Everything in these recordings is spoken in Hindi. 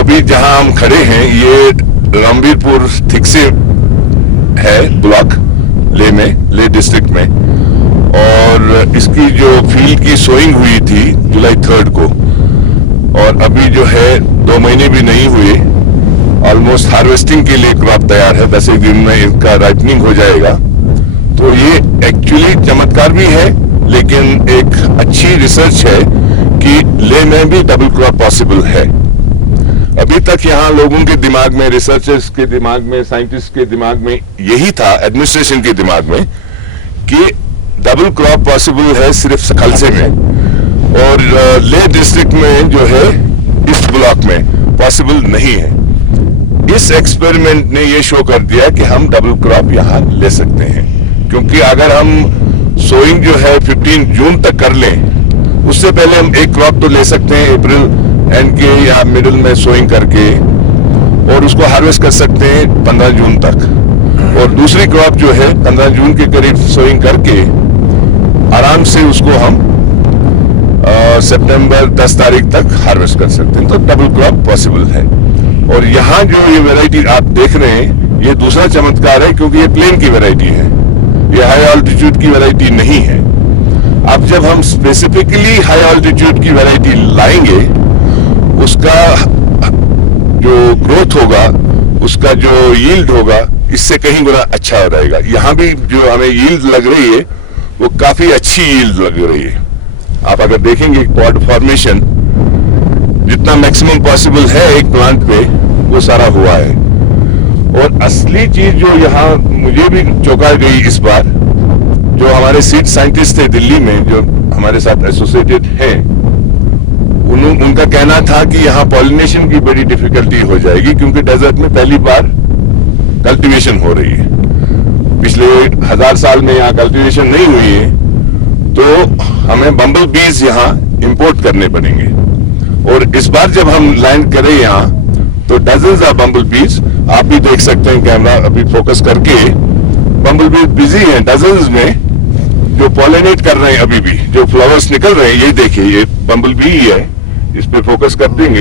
अभी जहां हम खड़े हैं ये रणबीरपुर थिक्से है ब्लॉक, ले डिस्ट्रिक्ट में, और इसकी जो फील्ड की सोइंग हुई थी जुलाई 3 को, और अभी जो है 2 महीने भी नहीं हुए, ऑलमोस्ट हार्वेस्टिंग के लिए क्रॉप तैयार है। 10 दिन में इनका राइपनिंग हो जाएगा। तो ये एक्चुअली चमत्कार भी है, लेकिन एक अच्छी रिसर्च है कि ले में भी डबल क्रॉप पॉसिबल है। अभी तक यहाँ लोगों के दिमाग में, रिसर्चर्स के दिमाग में, साइंटिस्ट के दिमाग में यही था, एडमिनिस्ट्रेशन के दिमाग में, कि डबल क्रॉप पॉसिबल है सिर्फ सकलसे में, और ले डिस्ट्रिक्ट में जो है इस ब्लॉक में पॉसिबल नहीं है। इस एक्सपेरिमेंट ने ये शो कर दिया कि हम डबल क्रॉप यहाँ ले सकते हैं, क्योंकि अगर हम सोइंग जो है 15 जून तक कर लें, उससे पहले हम एक क्रॉप तो ले सकते हैं अप्रैल एंड के या मिडिल में सोइंग करके, और उसको हार्वेस्ट कर सकते हैं 15 जून तक, और दूसरी क्रॉप जो है 15 जून के करीब सोइंग करके आराम से उसको हम सितंबर 10 तारीख तक हार्वेस्ट कर सकते हैं। तो डबल क्रॉप पॉसिबल है। और यहाँ जो ये वैरायटी आप देख रहे हैं, ये दूसरा चमत्कार है, क्योंकि ये प्लेन की वैरायटी है, ये हाई ऑल्टीट्यूड की वैरायटी नहीं है। अब जब हम स्पेसिफिकली हाई ऑल्टीट्यूड की वैरायटी लाएंगे, उसका जो ग्रोथ होगा, उसका जो यील्ड होगा, इससे कहीं गुना अच्छा हो रहेगा। यहाँ भी जो हमें यील्ड लग रही है वो काफी अच्छी यील्ड लग रही है। आप अगर देखेंगे पॉड फॉर्मेशन जितना मैक्सिमम पॉसिबल है एक प्लांट पे, वो सारा हुआ है। और असली चीज जो यहाँ मुझे भी चौंका गई इस बार, जो हमारे सीड साइंटिस्ट थे दिल्ली में जो हमारे साथ एसोसिएटेड हैं, उनका कहना था कि यहाँ पॉलिनेशन की बड़ी डिफिकल्टी हो जाएगी, क्योंकि डेजर्ट में पहली बार कल्टीवेशन हो रही है। पिछले 1000 साल में यहाँ कल्टीवेशन नहीं हुई है, तो हमें बम्बल बीज यहाँ इंपोर्ट करने पड़ेंगे। और इस बार जब हम लैंड करें यहाँ, तो डजन्स ऑफ बम्बल बीज, आप भी देख सकते हैं कैमरा अभी फोकस करके, बम्बल बीज बिजी हैं डजन्स में, जो पॉलिनेट कर रहे हैं। अभी भी जो फ्लावर्स निकल रहे हैं, ये देखिए, ये बम्बल बी ही है, इस पे फोकस कर देंगे।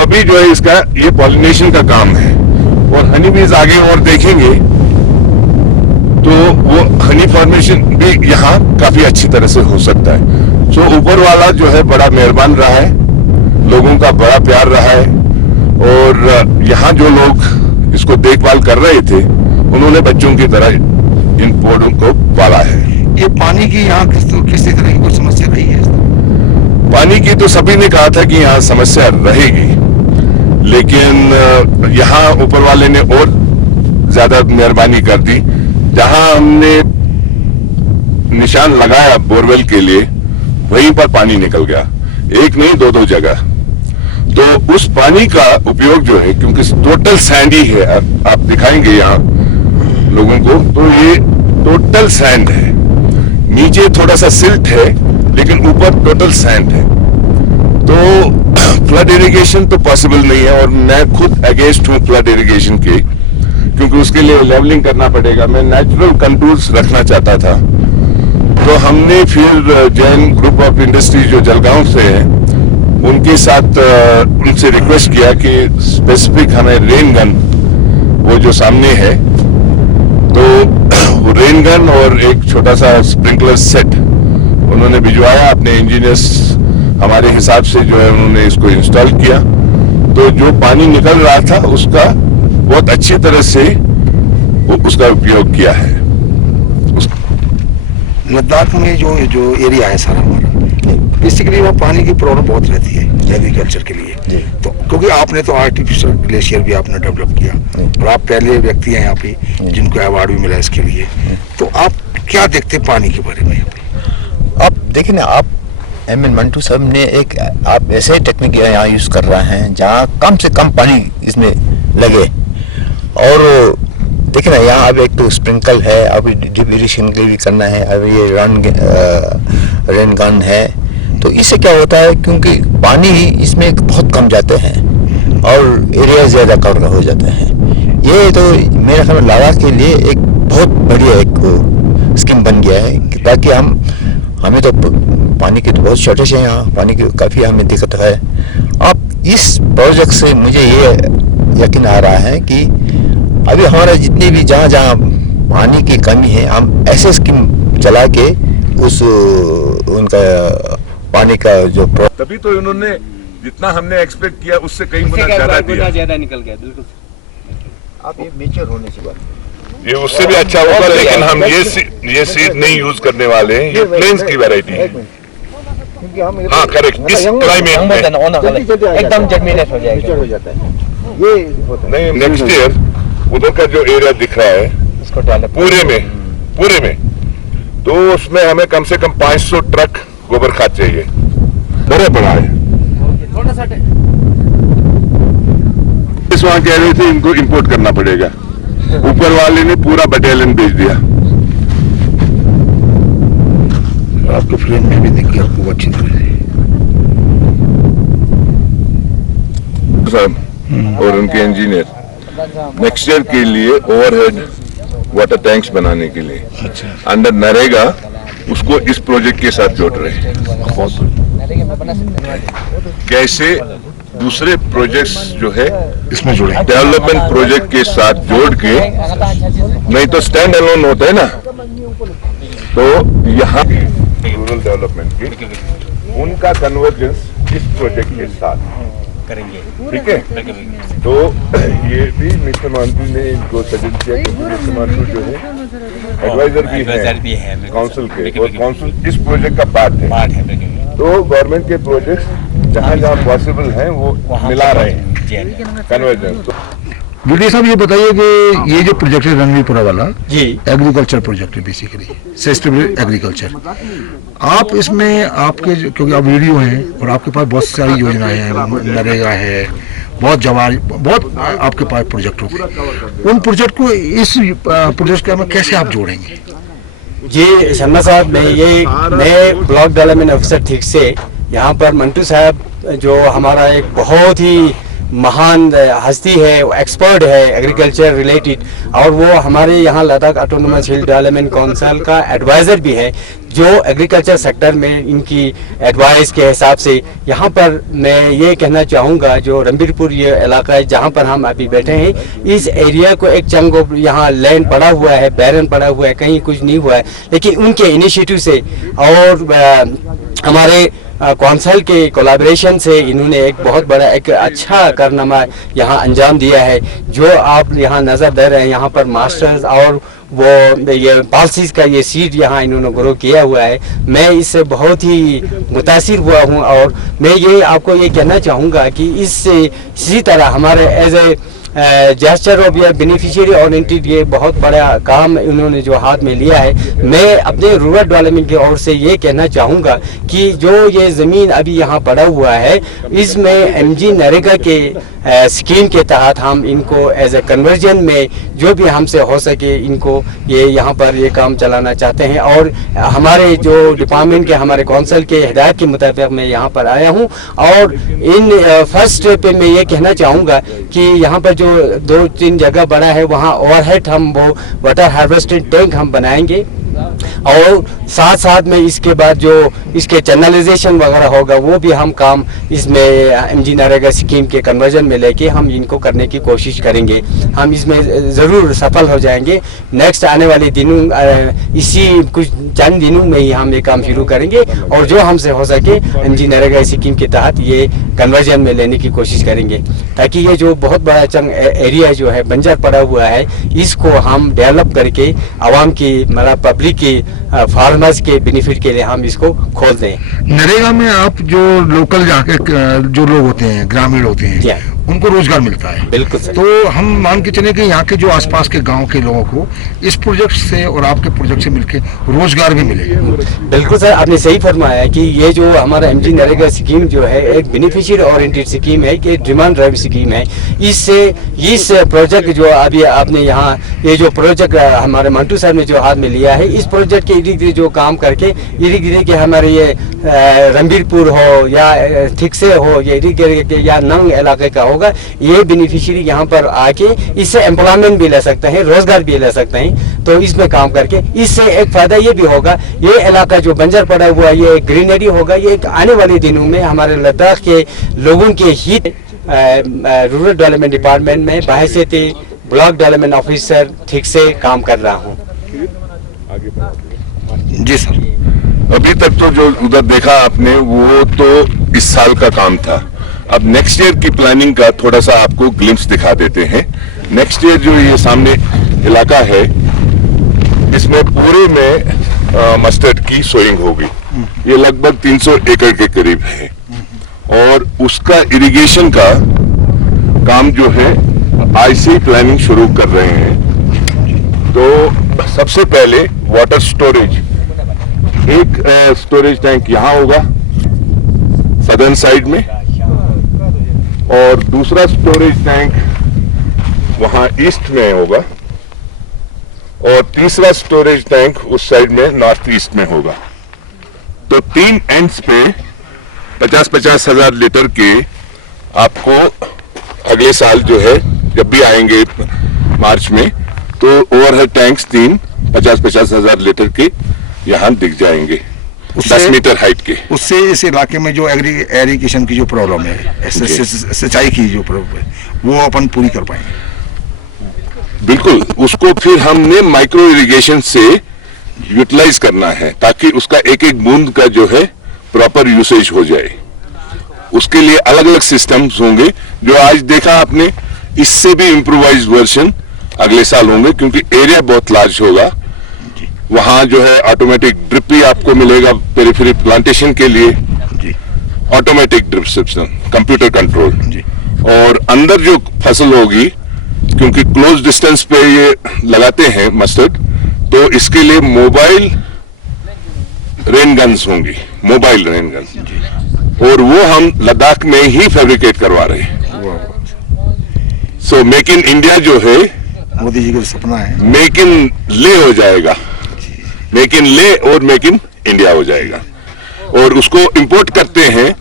अभी जो है इसका ये पॉलिनेशन का काम है। और हनी बीज आगे और देखेंगे तो वो हनी फॉर्मेशन भी यहाँ काफी अच्छी तरह से हो सकता है। सो ऊपर वाला जो है बड़ा मेहरबान रहा है, लोगों का बड़ा प्यार रहा है, और यहाँ जो लोग इसको देखभाल कर रहे थे, उन्होंने बच्चों की तरह इन पौधों को पाला है। ये पानी की यहाँ किस तरह की कोई समस्या रही है? पानी की तो सभी ने कहा था कि यहाँ समस्या रहेगी, लेकिन यहाँ ऊपर वाले ने और ज्यादा मेहरबानी कर दी। जहां हमने निशान लगाया बोरवेल के लिए, वहीं पर पानी निकल गया, एक नहीं दो जगह। तो उस पानी का उपयोग जो है, क्योंकि टोटल सैंडी है, आप दिखाएंगे यहाँ लोगों को, तो ये टोटल सैंड है। नीचे थोड़ा सा सिल्ट है, लेकिन ऊपर टोटल सैंड है। तो फ्लड इरिगेशन तो पॉसिबल नहीं है, और मैं खुद अगेंस्ट हूँ फ्लड इरिगेशन के, क्योंकि उसके लिए लेवलिंग करना पड़ेगा। मैं नेचुरल कंटूर्स रखना चाहता था। तो हमने फिर जैन ग्रुप ऑफ इंडस्ट्रीज जो जलगांव से है, उनके साथ उनसे रिक्वेस्ट किया कि स्पेसिफिक हमें रेन गन, वो जो सामने है, तो रेन गन और एक छोटा सा स्प्रिंकलर सेट उन्होंने भिजवाया। अपने इंजीनियर्स हमारे हिसाब से जो है उन्होंने इसको इंस्टॉल किया। तो जो पानी निकल रहा था उसका बहुत अच्छी तरह से उसका उपयोग किया है। लद्दाख में जो एरिया है सारा हमारा, बेसिकली वहाँ पानी की प्रॉब्लम बहुत रहती है एग्रीकल्चर के लिए। तो क्योंकि आपने तो आर्टिफिशियल ग्लेशियर भी आपने डेवलप किया, और आप पहले व्यक्ति हैं यहाँ पे जिनको अवार्ड भी मिला इसके लिए। तो आप क्या देखते हैं पानी के बारे में? आप देखिए ना, आप एम.एन. मंटू साहब ने एक आप ऐसे टेक्निक यहाँ यूज कर रहे हैं जहाँ कम से कम पानी इसमें लगे। और देखिए ना, यहाँ अब एक तो स्प्रिंकल है, अभी ड्रिप इरिगेशन के लिए भी करना है, अब ये रेन गन है। तो इससे क्या होता है, क्योंकि पानी इसमें बहुत कम जाते हैं और एरिया ज़्यादा कवर हो जाते हैं। ये तो मेरे ख्याल में लद्दाख के लिए एक बहुत बढ़िया एक स्कीम बन गया है, ताकि हमें तो पानी की तो बहुत शॉर्टेज है यहाँ, पानी की काफ़ी हमें दिक्कत है। अब इस प्रोजेक्ट से मुझे ये यकीन आ रहा है कि अभी हमारे जितनी भी जहाँ जहाँ पानी की कमी है, हम ऐसे स्कीम चला के उस उनका पानी का जो तभी तो उन्होंने जितना हमने एक्सपेक्ट किया उससे कई गुना ज्यादा दिया। ज्यादा निकल गया, बिल्कुल। आप ये मेच्योर होने से बात, ये उससे भी अच्छा होगा, लेकिन हम ये सीड नहीं यूज करने वाले हैं, ये प्लेन्स की वैरायटी है। क्योंकि हम हाँ करेक्ट, इस क्लाइमेट में एकदम जर्मिनेट हो जाता है। ये होता है। नहीं, नेक्स्ट ईयर उधर का जो एरिया दिख रहा है इसको डेवलप पूरे में तो उसमें हमें कम से कम 500 ट्रक गोबर खाद चाहिए। बड़े बड़ा है। इस वहां कह रहे थे इनको इंपोर्ट करना पड़ेगा, ऊपर वाले ने पूरा बटालियन भेज दिया। आपके फ्रेम में भी दिख गया आपको अच्छी तरह से। और उनके इंजीनियर नेक्स्ट ईयर के लिए ओवरहेड वाटर टैंक्स बनाने के लिए अंडर नरेगा उसको इस प्रोजेक्ट के साथ जोड़ रहे हैं। कैसे दूसरे प्रोजेक्ट्स जो है इसमें जुड़े डेवलपमेंट प्रोजेक्ट के साथ जोड़ के, नहीं तो स्टैंड अलोन होता है ना, तो यहाँ रूरल डेवलपमेंट के उनका कन्वर्जेंस इस प्रोजेक्ट के साथ करेंगे, ठीक है। तो ये भी मिस्टर मानटू ने इनको सजेस्ट किया, क्योंकि मिस्टर मानटू जो है एडवाइजर भी है काउंसिल के, और काउंसिल इस प्रोजेक्ट का पार्ट है। तो गवर्नमेंट के प्रोजेक्ट्स जहाँ जहाँ पॉसिबल हैं वो मिला रहे हैं कन्वर्जेंस। वीडियो साहब ये बताइए कि ये जो प्रोजेक्ट है रणवीरपुरा वाला जी, एग्रीकल्चर प्रोजेक्ट है, बेसिकली सस्टेनेबल एग्रीकल्चर। आप इसमें आपके क्योंकि आप वीडियो हैं और आपके पास बहुत सारी योजनाएं हैं, नरेगा है, बहुत जवार, बहुत आपके पास प्रोजेक्ट होते हैं। उन प्रोजेक्ट को इस प्रोजेक्ट में कैसे आप जोड़ेंगे? जी शर्मा साहब, मैं ब्लॉक डेवलपमेंट ऑफिसर ठीक से यहाँ पर मंटू साहब जो हमारा एक बहुत ही महान हस्ती है, एक्सपर्ट है एग्रीकल्चर रिलेटेड, और वो हमारे यहाँ लद्दाख ऑटोनोमस हिल डेवलपमेंट काउंसिल का एडवाइज़र भी है, जो एग्रीकल्चर सेक्टर में इनकी एडवाइस के हिसाब से यहाँ पर मैं ये कहना चाहूँगा, जो रणबीरपुर ये इलाका है जहाँ पर हम अभी बैठे हैं, इस एरिया को एक चंग यहाँ लैंड पड़ा हुआ है, बैरन पड़ा हुआ है, कहीं कुछ नहीं हुआ है, लेकिन उनके इनिशिएटिव से और हमारे कौंसल के कोलैबोरेशन से इन्होंने एक बहुत बड़ा एक अच्छा कारनामा यहाँ अंजाम दिया है। जो आप यहाँ नज़र दे रहे हैं, यहाँ पर मास्टर्स और वो ये पॉलिसीज का ये सीट यहाँ इन्होंने ग्रो किया हुआ है। मैं इससे बहुत ही मुतासिर हुआ हूँ, और मैं ये आपको ये कहना चाहूँगा कि इससे इसी तरह हमारे एज ए जेस्चर ऑफ या बेनिफिशियरी ओरिएंटेड ये बहुत बड़ा काम इन्होंने जो हाथ में लिया है। मैं अपने रूरल डेवलपमेंट की ओर से ये कहना चाहूँगा कि जो ये ज़मीन अभी यहाँ पड़ा हुआ है, इसमें एमजी नरेगा के स्कीम के तहत हम इनको एज ए कन्वर्जन में जो भी हमसे हो सके इनको ये यहाँ पर ये काम चलाना चाहते हैं। और हमारे जो डिपार्टमेंट के हमारे कौंसिल के हिदायत के मुताबिक मैं यहाँ पर आया हूँ, और इन फर्स्ट पे मैं ये कहना चाहूँगा कि यहाँ पर जो 2-3 जगह बड़ा है वहाँ ओवरहेड हम वो वाटर हार्वेस्टिंग टैंक हम बनाएंगे, और साथ साथ में इसके बाद जो इसके चैनलाइजेशन वगैरह होगा वो भी हम काम इसमें एमजी नरेगा स्कीम के कन्वर्जन में लेके हम इनको करने की कोशिश करेंगे। हम इसमें ज़रूर सफल हो जाएंगे। नेक्स्ट आने वाले दिनों इसी कुछ चंद दिनों में ही हम ये काम शुरू करेंगे, और जो हमसे हो सके एमजी नरेगा स्कीम के तहत ये कन्वर्जन में लेने की कोशिश करेंगे, ताकि ये जो बहुत बड़ा चंग एरिया जो है बंजर पड़ा हुआ है, इसको हम डेवलप करके आवाम की मतलब पब्लिक की फार्मर्स के बेनिफिट के लिए हम इसको खोल दें। नरेगा में आप जो लोकल जाके जो लोग होते हैं, ग्रामीण होते हैं, उनको रोजगार मिलता है। बिल्कुल सर। तो हम मान के चले कि यहाँ के जो आसपास के गांव के लोगों को इस प्रोजेक्ट से और आपके प्रोजेक्ट से मिलके रोजगार भी मिलेगा। बिल्कुल सर, आपने सही फरमाया कि ये जो हमारा एमजी नरेगा स्कीम जो है एक बेनिफिशियरी ओरिएंटेड स्कीम है, कि डिमांड ड्राइव स्कीम है। इससे इस प्रोजेक्ट जो अभी आपने यहाँ ये जो प्रोजेक्ट हमारे मंटू साहब ने जो हाथ में लिया है, इस प्रोजेक्ट के इर्द गिर्द जो काम करके इर्द गिर्द के हमारे ये रणबीरपुर हो या थिकसे हो, ये इर्द गिर्द के या नंग इलाके का होगा, ये बेनिफिशियरी यहाँ पर आके इससे एम्प्लॉयमेंट भी ले सकते हैं, रोजगार भी ले सकते हैं। तो इसमें काम करके इससे एक फायदा ये भी होगा, ये इलाका जो बंजर पड़ा हुआ है ये ग्रीनरी होगा। ये आने वाले दिनों में हमारे लद्दाख के लोगों के हित रूरल डेवलपमेंट डिपार्टमेंट में बहैसियत ब्लॉक डेवलपमेंट ऑफिसर ठीक से काम कर रहा हूँ। जी सर। अभी तक तो जो उधर देखा आपने वो तो इस साल का काम था। अब नेक्स्ट ईयर की प्लानिंग का थोड़ा सा आपको ग्लिम्स दिखा देते हैं। नेक्स्ट ईयर जो ये सामने इलाका है इसमें पूरे में मस्टर्ड की सोइंग होगी। ये लगभग 300 एकड़ के करीब है और उसका इरिगेशन का काम जो है आज से प्लानिंग शुरू कर रहे हैं। तो सबसे पहले वाटर स्टोरेज, एक स्टोरेज टैंक यहाँ होगा सदर्न साइड में और दूसरा स्टोरेज टैंक वहां ईस्ट में होगा और तीसरा स्टोरेज टैंक उस साइड में नॉर्थ ईस्ट में होगा। तो 3 एंड्स पे 50-50 हजार लीटर के आपको अगले साल जो है जब भी आएंगे मार्च में तो ओवरहेड टैंक्स 3 50-50 हजार लीटर के यहाँ दिख जाएंगे 10 मीटर हाइट के। उससे इस इलाके में जो एग्रीकेशन की जो प्रॉब्लम है, सिंचाई की जो प्रॉब्लम है, वो अपन पूरी कर पाएंगे। बिल्कुल, उसको फिर हमने माइक्रो इरिगेशन से यूटिलाइज करना है ताकि उसका एक एक बूंद का जो है प्रॉपर यूसेज हो जाए। उसके लिए अलग अलग सिस्टम्स होंगे जो आज देखा आपने, इससे भी इम्प्रोवाइज वर्जन अगले साल होंगे क्योंकि एरिया बहुत लार्ज होगा। वहां जो है ऑटोमेटिक ड्रिप भी आपको मिलेगा पेरिफेरी प्लांटेशन के लिए, automatic drip system, computer control. और अंदर जो फसल होगी क्योंकि क्लोज डिस्टेंस पे ये लगाते हैं मस्टर्ड, तो इसके लिए मोबाइल रेन गन्स होंगी, मोबाइल रेन गन्स, और वो हम लद्दाख में ही फैब्रिकेट करवा रहे हैं। सो मेक इन इंडिया जो है मोदी जी का सपना है, मेक इन ले हो जाएगा, मेक इन ले और मेक इन इंडिया हो जाएगा। और उसको इंपोर्ट करते हैं,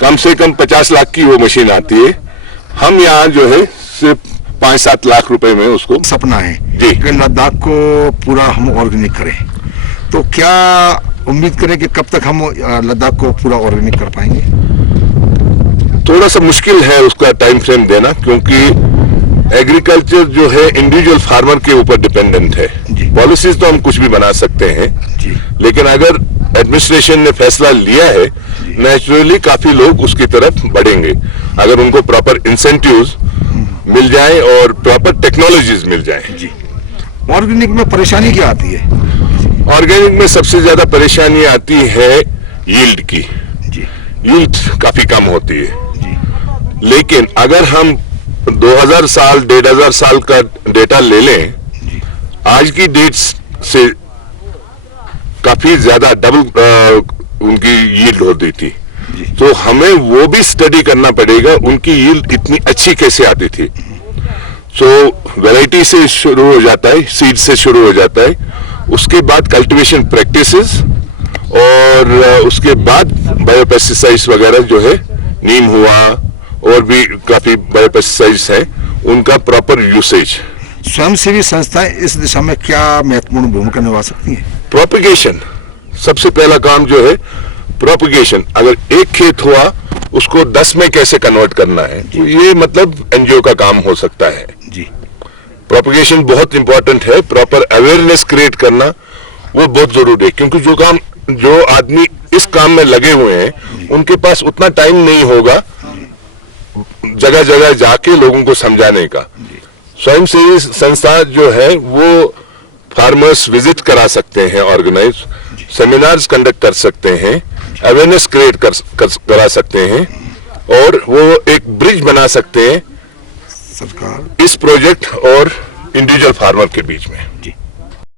कम से कम 50 लाख की वो मशीन आती है। हम यहाँ जो है सिर्फ 5-7 लाख रुपए में उसको सपना है जी कि लद्दाख को पूरा हम ऑर्गेनिक करें। तो क्या उम्मीद करें कि कब तक हम लद्दाख को पूरा ऑर्गेनिक कर पाएंगे? थोड़ा सा मुश्किल है उसका टाइम फ्रेम देना क्योंकि एग्रीकल्चर जो है इंडिविजुअल फार्मर के ऊपर डिपेंडेंट है। पॉलिसीज तो हम कुछ भी बना सकते हैं जी। लेकिन अगर एडमिनिस्ट्रेशन ने फैसला लिया है नेचुरली काफी लोग उसकी तरफ बढ़ेंगे अगर उनको प्रॉपर इंसेंटिव्स मिल जाए और प्रॉपर टेक्नोलॉजीज मिल जाए। जी। ऑर्गेनिक में परेशानी क्या आती है? ऑर्गेनिक में सबसे ज्यादा परेशानी आती है यील्ड की। जी। यील्ड काफी कम होती है जी। लेकिन अगर हम 2000 साल 1500 साल का डेटा ले लें, आज की डेट्स से काफी ज्यादा डबल उनकी यील्ड होती थी। तो हमें वो भी स्टडी करना पड़ेगा उनकी यील्ड इतनी अच्छी कैसे आती थी। सो वैरायटी से शुरू हो जाता है, सीड से शुरू हो जाता है, उसके बाद कल्टीवेशन प्रैक्टिसेस और उसके बाद बायोपेस्टिसाइड्स वगैरह जो है, नीम हुआ और भी काफी बायोपेस्टिसाइड्स हैं, उनका प्रॉपर यूसेज। स्वयंसेवी संस्थाएं इस दिशा में क्या महत्वपूर्ण भूमिका निभा सकती हैं? प्रोपिगेशन सबसे पहला काम जो है, प्रोपिगेशन। अगर एक खेत हुआ उसको 10 में कैसे कन्वर्ट करना है, ये मतलब एनजीओ का काम हो सकता है। जी। प्रोपिगेशन बहुत इंपॉर्टेंट है, प्रॉपर अवेयरनेस क्रिएट करना वो बहुत जरूरी है क्योंकि जो आदमी इस काम में लगे हुए हैं उनके पास उतना टाइम नहीं होगा जगह जगह जाके लोगों को समझाने का। स्वयंसेवी संस्था जो है वो फार्मर्स विजिट करा सकते हैं, ऑर्गेनाइज सेमिनार्स कंडक्ट कर सकते हैं, अवेयरनेस क्रिएट करा सकते हैं और वो एक ब्रिज बना सकते हैं सरकार इस प्रोजेक्ट और इंडिविजुअल फार्मर के बीच में। जी।